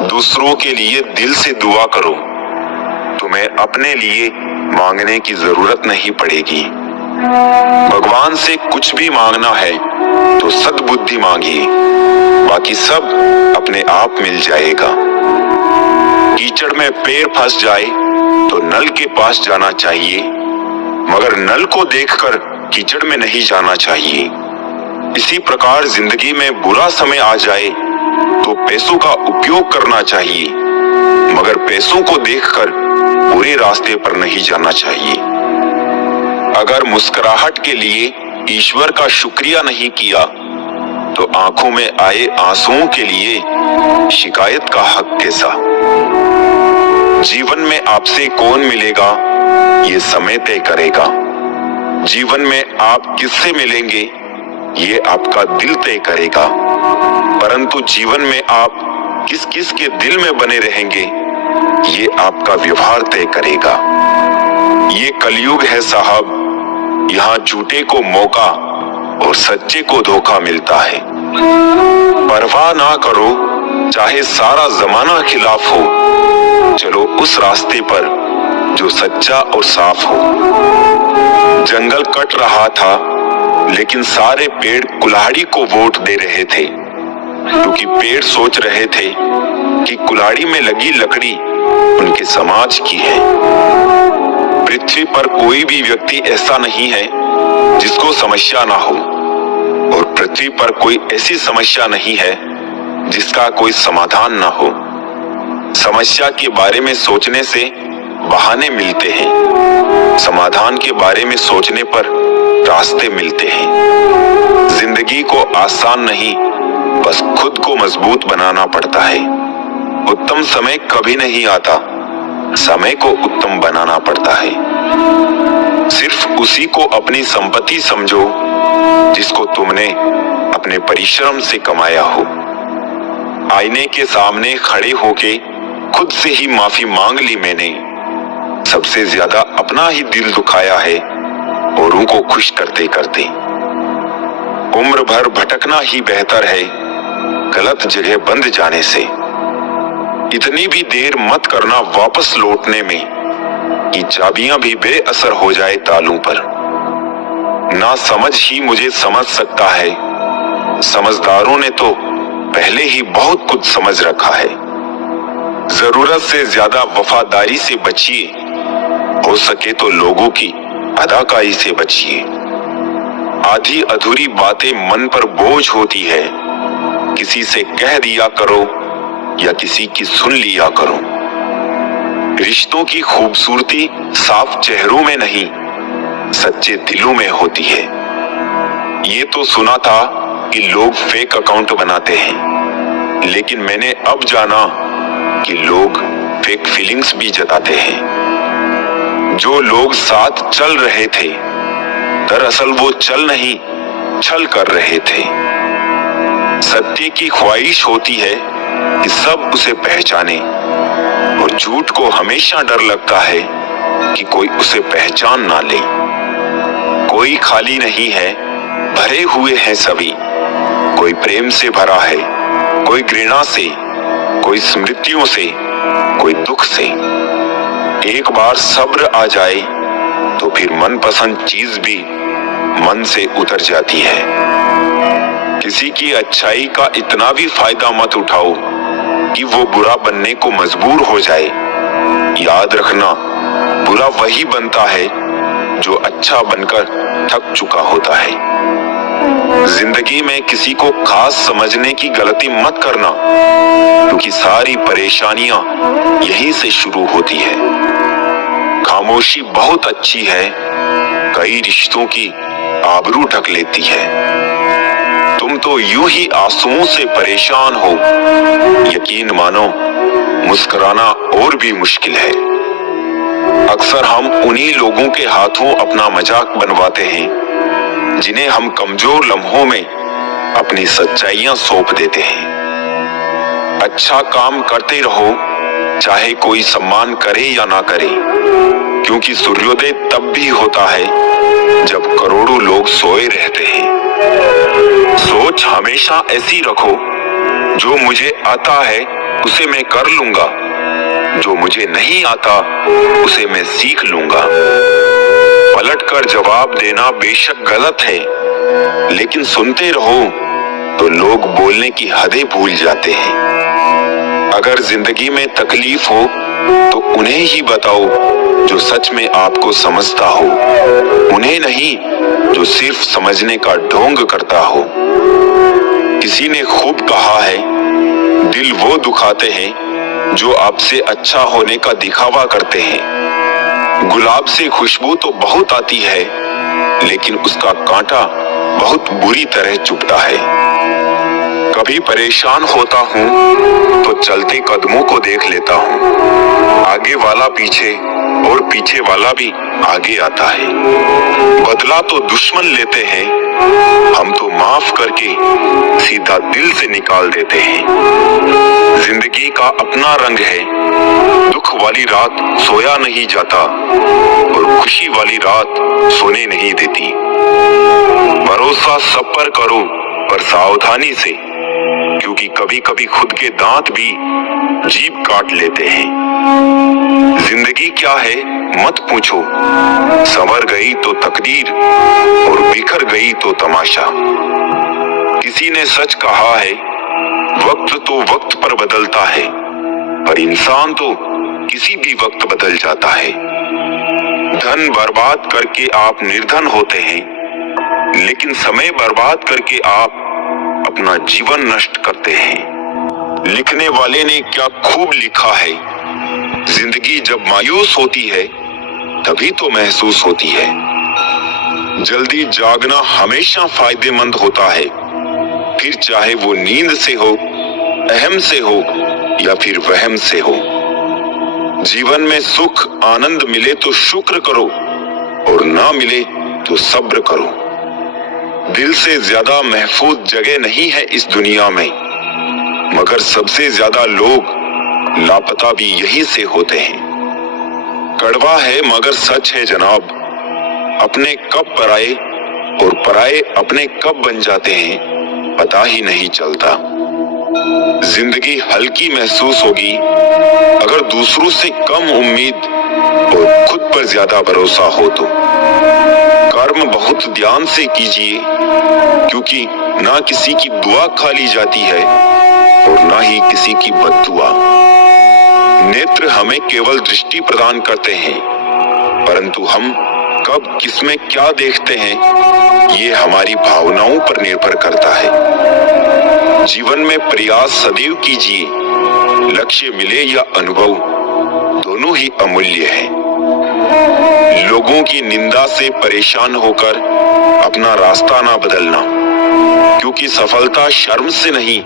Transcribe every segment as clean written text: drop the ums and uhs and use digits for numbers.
दूसरों के लिए दिल से दुआ करो, तुम्हें अपने लिए मांगने की जरूरत नहीं पड़ेगी। भगवान से कुछ भी मांगना है तो सद्बुद्धि मांगिए, बाकी सब अपने आप मिल जाएगा। कीचड़ में पैर फंस जाए तो नल के पास जाना चाहिए, मगर नल को देखकर कीचड़ में नहीं जाना चाहिए। इसी प्रकार जिंदगी में बुरा समय आ जाए तो पैसों का उपयोग करना चाहिए, मगर पैसों को देखकर बुरे रास्ते पर नहीं जाना चाहिए। अगर मुस्कुराहट के लिए ईश्वर का शुक्रिया नहीं किया तो आंखों में आए आंसुओं के लिए शिकायत का हक कैसा। जीवन में आपसे कौन मिलेगा ये समय तय करेगा। जीवन में आप किससे मिलेंगे ये आपका दिल तय करेगा, परंतु जीवन में आप किस किस के दिल में बने रहेंगे ये आपका व्यवहार तय करेगा। ये कलयुग है साहब, यहाँ झूठे को मौका और सच्चे को धोखा मिलता है। परवाह ना करो चाहे सारा जमाना खिलाफ हो, चलो उस रास्ते पर जो सच्चा और साफ हो। जंगल कट रहा था लेकिन सारे पेड़ कुल्हाड़ी को वोट दे रहे थे, क्योंकि पेड़ सोच रहे थे कि कुल्हाड़ी में लगी लकड़ी उनके समाज की है। पृथ्वी पर कोई भी व्यक्ति ऐसा नहीं है जिसको समस्या ना हो, और पृथ्वी पर कोई ऐसी समस्या नहीं है जिसका कोई समाधान ना हो। समस्या के बारे में सोचने से बहाने मिलते हैं, समाधान के बारे में सोचने पर रास्ते मिलते हैं। जिंदगी को आसान नहीं, बस खुद को मजबूत बनाना पड़ता है। उत्तम समय कभी नहीं आता, समय को उत्तम बनाना पड़ता है। सिर्फ उसी को अपनी संपत्ति समझो जिसको तुमने अपने परिश्रम से कमाया हो। आईने के सामने खड़े होके खुद से ही माफी मांग ली मैंने। सबसे ज्यादा अपना ही दिल दुखाया है औरों को खुश करते करते। उम्र भर भटकना ही बेहतर है गलत जगह बंद जाने से। इतनी भी देर मत करना वापस लौटने में कि चाबियां भी बेअसर हो जाए तालों पर। ना समझ ही मुझे समझ सकता है, समझदारों ने तो पहले ही बहुत कुछ समझ रखा है। जरूरत से ज्यादा वफादारी से बचिए, हो सके तो लोगों की अदाकारी से बचिए। आधी अधूरी बातें मन पर बोझ होती है, किसी से कह दिया करो या किसी की सुन लिया करो। रिश्तों की खूबसूरती साफ चेहरों में नहीं, सच्चे दिलों में होती है। ये तो सुना था कि लोग फेक अकाउंट बनाते हैं, लेकिन मैंने अब जाना कि लोग फेक फीलिंग्स भी जताते हैं। जो लोग साथ चल रहे थे दरअसल वो चल नहीं छल कर रहे थे। सत्य की ख्वाहिश होती है कि सब उसे पहचाने, और झूठ को हमेशा डर लगता है कि कोई उसे पहचान ना ले। कोई खाली नहीं है, भरे हुए हैं सभी। कोई प्रेम से भरा है, कोई घृणा से, कोई स्मृतियों से, कोई दुख से। एक बार सब्र आ जाए तो फिर मनपसंद चीज भी मन से उतर जाती है। किसी की अच्छाई का इतना भी फायदा मत उठाओ कि वो बुरा बनने को मजबूर हो जाए। याद रखना, बुरा वही बनता है जो अच्छा बनकर थक चुका होता है। जिंदगी में किसी को खास समझने की गलती मत करना, क्योंकि सारी परेशानियां यहीं से शुरू होती है। खामोशी बहुत अच्छी है, कई रिश्तों की आबरू ढक लेती है। तुम तो यूं ही आंसुओं से परेशान हो, यकीन मानो मुस्कुराना और भी मुश्किल है। अक्सर हम उन्हीं लोगों के हाथों अपना मजाक बनवाते हैं जिन्हें हम कमजोर लम्हों में अपनी सच्चाइयां सौंप देते हैं। अच्छा काम करते रहो, चाहे कोई सम्मान करे या ना करे, क्योंकि सूर्योदय तब भी होता है जब करोड़ों लोग सोए रहते हैं। सोच हमेशा ऐसी रखो, जो मुझे आता है उसे मैं कर लूंगा, जो मुझे नहीं आता उसे मैं सीख लूंगा। पलटकर जवाब देना बेशक गलत है, लेकिन सुनते रहो तो लोग बोलने की हदें भूल जाते हैं। अगर जिंदगी में तकलीफ हो तो उन्हें ही बताओ जो सच में आपको समझता हो, उन्हें नहीं जो सिर्फ समझने का ढोंग करता हो। किसी ने खूब कहा है, दिल वो दुखाते हैं जो आपसे अच्छा होने का दिखावा करते हैं। गुलाब से खुशबू तो बहुत आती है, लेकिन उसका कांटा बहुत बुरी तरह चुभता है। कभी परेशान होता हूँ तो चलते कदमों को देख लेता हूँ, आगे वाला पीछे और पीछे वाला भी आगे आता है। बदला तो दुश्मन लेते हैं, हम तो माफ करके सीधा दिल से निकाल देते हैं। जिंदगी का अपना रंग है, दुख वाली रात सोया नहीं जाता और खुशी वाली रात सोने नहीं देती। भरोसा सब पर करो, पर सावधानी से, क्योंकि कभी कभी खुद के दांत भी जीभ काट लेते हैं। जिंदगी क्या है मत पूछो, संवर गई तो तकदीर और बिखर गई तो तमाशा। किसी ने सच कहा है, वक्त तो वक्त पर बदलता है, पर इंसान तो किसी भी वक्त बदल जाता है। धन बर्बाद करके आप निर्धन होते हैं, लेकिन समय बर्बाद करके आप अपना जीवन नष्ट करते हैं। लिखने वाले ने क्या खूब लिखा है, जिंदगी जब मायूस होती है तभी तो महसूस होती है। जल्दी जागना हमेशा फायदेमंद होता है, फिर चाहे वो नींद से हो, अहम से हो या फिर वहम से हो। जीवन में सुख आनंद मिले तो शुक्र करो और ना मिले तो सब्र करो। दिल से ज्यादा महफूज जगह नहीं है इस दुनिया में, मगर सबसे ज्यादा लोग लापता भी यहीं से होते हैं। कड़वा है मगर सच है जनाब, अपने कब पराए और पराए अपने कब बन जाते हैं पता ही नहीं चलता। जिंदगी हल्की महसूस होगी अगर दूसरों से कम उम्मीद और खुद पर ज्यादा भरोसा हो तो। कर्म बहुत ध्यान से कीजिए, क्योंकि ना किसी की दुआ खाली जाती है और ना ही किसी की बद्दुआ। नेत्र हमें केवल दृष्टि प्रदान करते हैं, परंतु हम कब किसमें क्या देखते हैं ये हमारी भावनाओं पर निर्भर करता है। जीवन में प्रयास सदैव कीजिए, लक्ष्य मिले या अनुभव दोनों ही अमूल्य हैं। लोगों की निंदा से परेशान होकर अपना रास्ता ना बदलना, क्योंकि सफलता शर्म से नहीं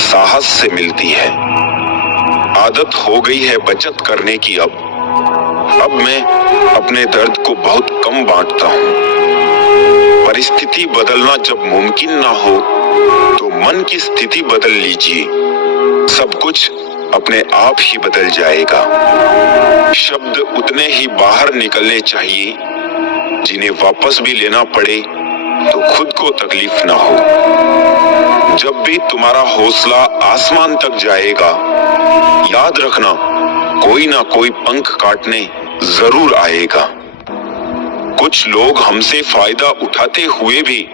साहस से मिलती है। आदत हो गई है बचत करने की अब मैं अपने दर्द को बहुत कम बांटता हूँ। परिस्थिति बदलना जब मुमकिन ना हो तो मन की स्थिति बदल लीजिए, सब कुछ अपने आप ही बदल जाएगा। शब्द उतने ही बाहर निकलने चाहिए जिन्हें वापस भी लेना पड़े तो खुद को तकलीफ ना हो। जब भी तुम्हारा हौसला आसमान तक जाएगा, याद रखना कोई ना कोई पंख काटने जरूर आएगा। कुछ लोग हमसे फायदा उठाते हुए भी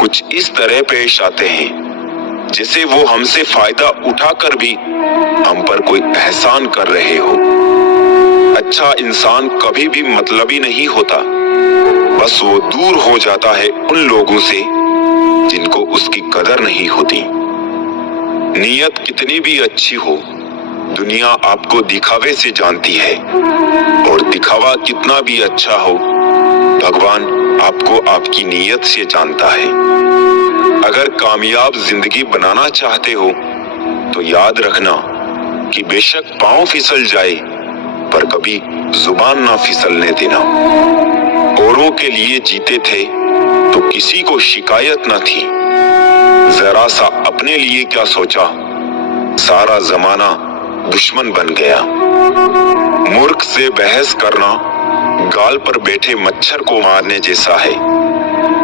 कुछ इस तरह पेश आते हैं जैसे वो हमसे फायदा उठाकर भी हम पर कोई एहसान कर रहे हो। अच्छा इंसान कभी भी मतलबी नहीं होता, बस वो दूर हो जाता है उन लोगों से जिनको उसकी कदर नहीं होती। नीयत कितनी भी अच्छी हो, दुनिया आपको दिखावे से जानती है, और दिखावा कितना भी अच्छा हो, भगवान आपको आपकी नीयत से जानता है। अगर कामयाब जिंदगी बनाना चाहते हो तो याद रखना कि बेशक पांव फिसल जाए पर कभी जुबान ना फिसलने देना। औरों के लिए जीते थे तो किसी को शिकायत न थी, जरा सा अपने लिए क्या सोचा, सारा जमाना दुश्मन बन गया। मूर्ख से बहस करना गाल पर बैठे मच्छर को मारने जैसा है।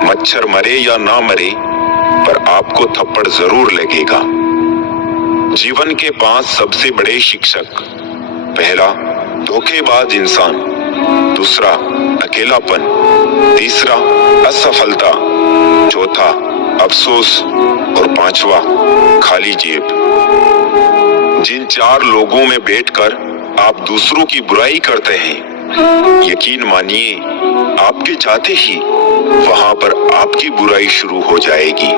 मच्छर मरे या ना मरे पर आपको थप्पड़ जरूर लगेगा। जीवन के 5 सबसे बड़े शिक्षक। पहला, धोखेबाज इंसान। दूसरा, अकेलापन। तीसरा, असफलता। चौथा, अफसोस। और पांचवा, खाली जेब। जिन 4 लोगों में बैठकर आप दूसरों की बुराई करते हैं, यकीन मानिए आपके जाते ही वहां पर आपकी बुराई शुरू हो जाएगी।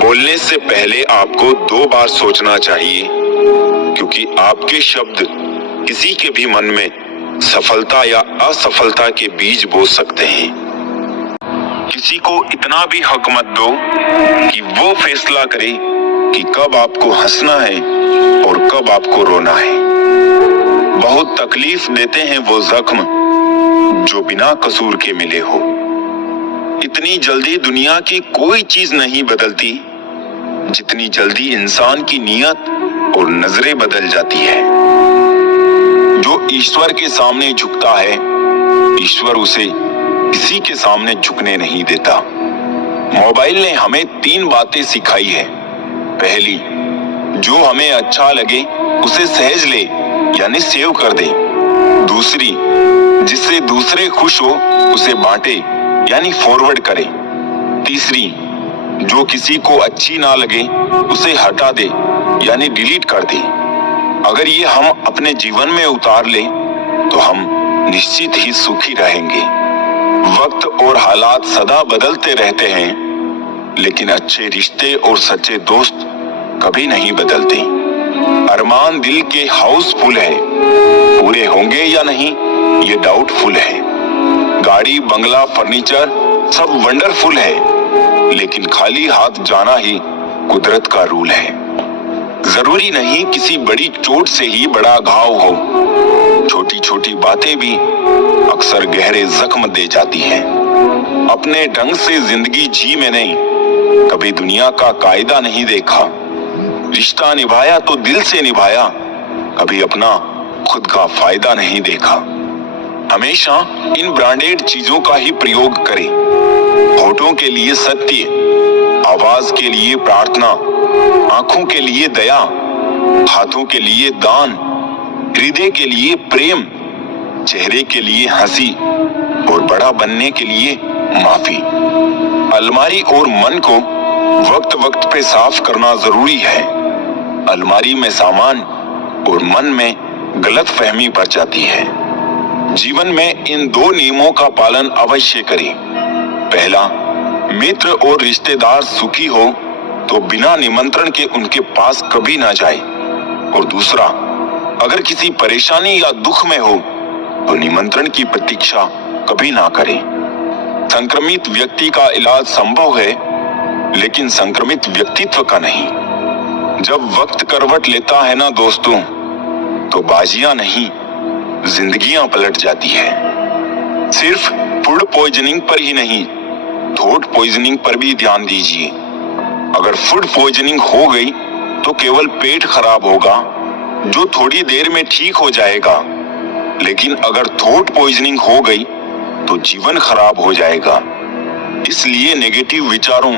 बोलने से पहले आपको 2 बार सोचना चाहिए, क्योंकि आपके शब्द किसी के भी मन में सफलता या असफलता के बीज बो सकते हैं। किसी को इतना भी हक मत दो कि वो फैसला करे कि कब आपको हंसना है और कब आपको रोना है। बहुत तकलीफ देते हैं वो जख्म जो बिना कसूर के मिले हो। इतनी जल्दी दुनिया की कोई चीज नहीं बदलती जितनी जल्दी इंसान की नीयत और नजरें बदल जाती है। जो ईश्वर के सामने झुकता है, ईश्वर उसे किसी के सामने झुकने नहीं देता। मोबाइल ने हमें 3 बातें सिखाई है। पहली, जो हमें अच्छा लगे उसे सहज ले यानी सेव कर दे। दूसरी, जिससे दूसरे खुश हो उसे बांटे यानी फॉरवर्ड करे। तीसरी, जो किसी को अच्छी ना लगे उसे हटा दे यानी डिलीट कर दे। अगर ये हम अपने जीवन में उतार ले तो हम निश्चित ही सुखी रहेंगे। वक्त और हालात सदा बदलते रहते हैं, लेकिन अच्छे रिश्ते और सच्चे दोस्त कभी नहीं बदलते। अरमान दिल के हाउसफुल है, पूरे होंगे या नहीं ये डाउटफुल है। गाड़ी, बंगला, फर्नीचर सब वंडरफुल है, लेकिन खाली हाथ जाना ही कुदरत का रूल है। जरूरी नहीं किसी बड़ी चोट से ही बड़ा घाव हो, छोटी छोटी बातें भी अक्सर गहरे जख्म दे जाती हैं। अपने ढंग से जिंदगी जी मैंने कभी दुनिया का कायदा नहीं देखा। रिश्ता निभाया तो दिल से निभाया, कभी अपना खुद का फायदा नहीं देखा। हमेशा इन ब्रांडेड चीजों का ही प्रयोग करें। होठों के लिए सत्य, आवाज के लिए प्रार्थना, आंखों के लिए दया, हाथों के लिए दान, हृदय के लिए प्रेम, चेहरे के लिए हंसी और बड़ा बनने के लिए माफी। अलमारी और मन को वक्त वक्त पे साफ करना जरूरी है। अलमारी में सामान और मन में गलतफहमी बढ़ जाती है। जीवन में इन 2 नियमों का पालन अवश्य करें। पहला, मित्र और रिश्तेदार सुखी हो तो बिना निमंत्रण के उनके पास कभी ना जाए। और दूसरा, अगर किसी परेशानी या दुख में हो तो निमंत्रण की प्रतीक्षा कभी ना करें। संक्रमित व्यक्ति का इलाज संभव है, लेकिन संक्रमित व्यक्तित्व का नहीं। जब वक्त करवट लेता है ना दोस्तों, तो बाजियां नहीं जिंदगियां पलट जाती है। सिर्फ फूड पॉइजनिंग पर ही नहीं, थॉट पॉइजनिंग पर भी ध्यान दीजिए। अगर फूड पॉइजनिंग हो गई तो केवल पेट खराब होगा, जो थोड़ी देर में ठीक हो जाएगा। लेकिन अगर थॉट पॉइजनिंग हो गई तो जीवन खराब हो जाएगा। इसलिए नेगेटिव विचारों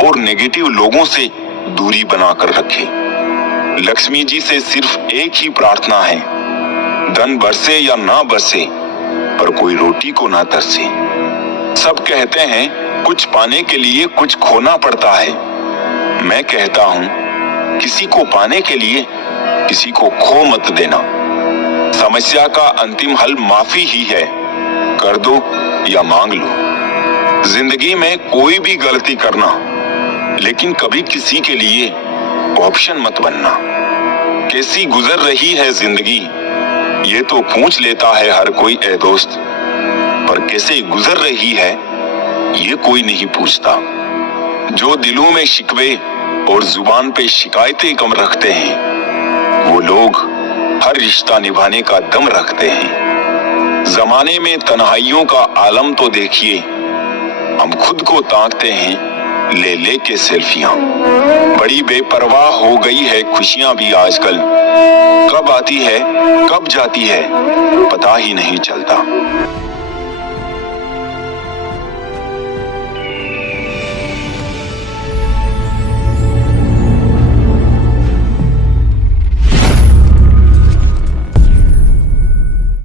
और नेगेटिव लोगों से दूरी बनाकर रखें। लक्ष्मी जी से सिर्फ एक ही प्रार्थना है, धन बरसे या ना बरसे पर कोई रोटी को ना तरसे। सब कहते हैं कुछ पाने के लिए कुछ खोना पड़ता है। मैं कहता हूं किसी को पाने के लिए किसी को खो मत देना। समस्या का अंतिम हल माफी ही है, कर दो या मांग लो। जिंदगी में कोई भी गलती करना, लेकिन कभी किसी के लिए ऑप्शन मत बनना। कैसी गुजर रही है जिंदगी ये तो पूछ लेता है हर कोई ए दोस्त, पर कैसे गुजर रही है ये कोई नहीं पूछता। जो दिलों में शिकवे और जुबान पे शिकायतें कम रखते हैं, वो लोग हर रिश्ता निभाने का दम रखते हैं। जमाने में तन्हाइयों का आलम तो देखिए, हम खुद को ताकते हैं ले ले के सेल्फियां। बड़ी बेपरवाह हो गई है खुशियां भी आजकल, कब आती है कब जाती है पता ही नहीं चलता।